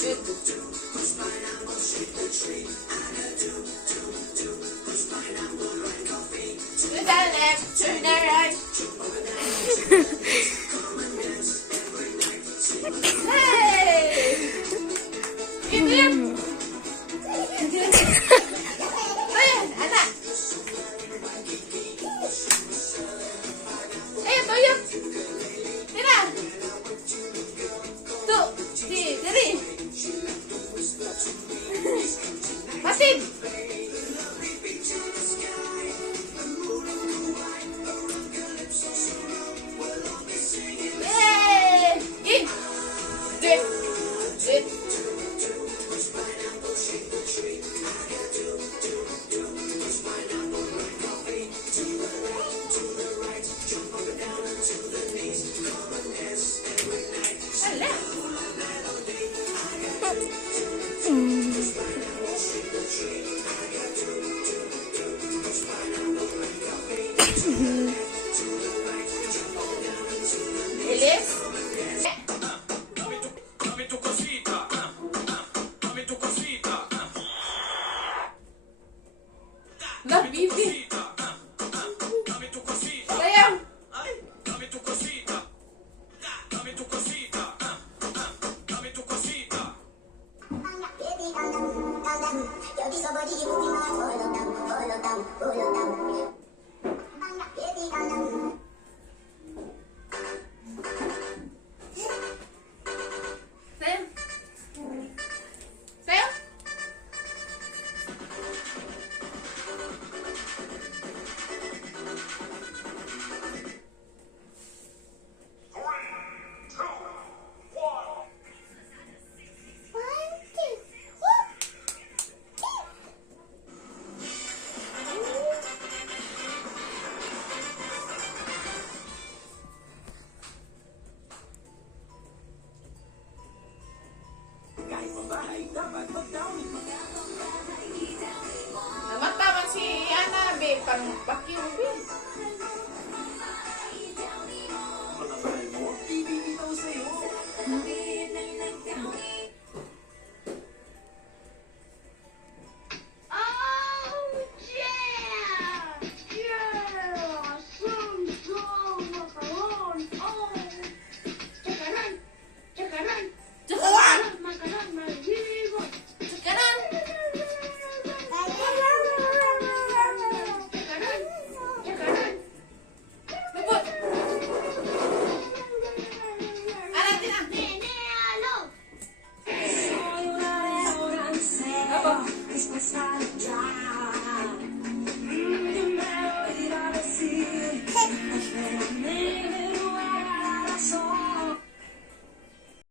To the left, to the right. Hey! Yip, yip. Ayan, anak. Ayan, toyo. Tira. Tu, diri. Pasib. Yay! Gin. Sit. Sit. Ala. Bilis. Dame tu cosita, dame tu cosita, La bibi. dame tu cosita, Sayang. dame tu cosita, dame tu cosita, dame tu cosita. Baby, calm down. Yo, this body you moving on, follow down. Baby, calm down. Sayang. Sayang. Kahit mabahay, dapat mag-downy. Namataman si Ana, be. Pang bakyo, be.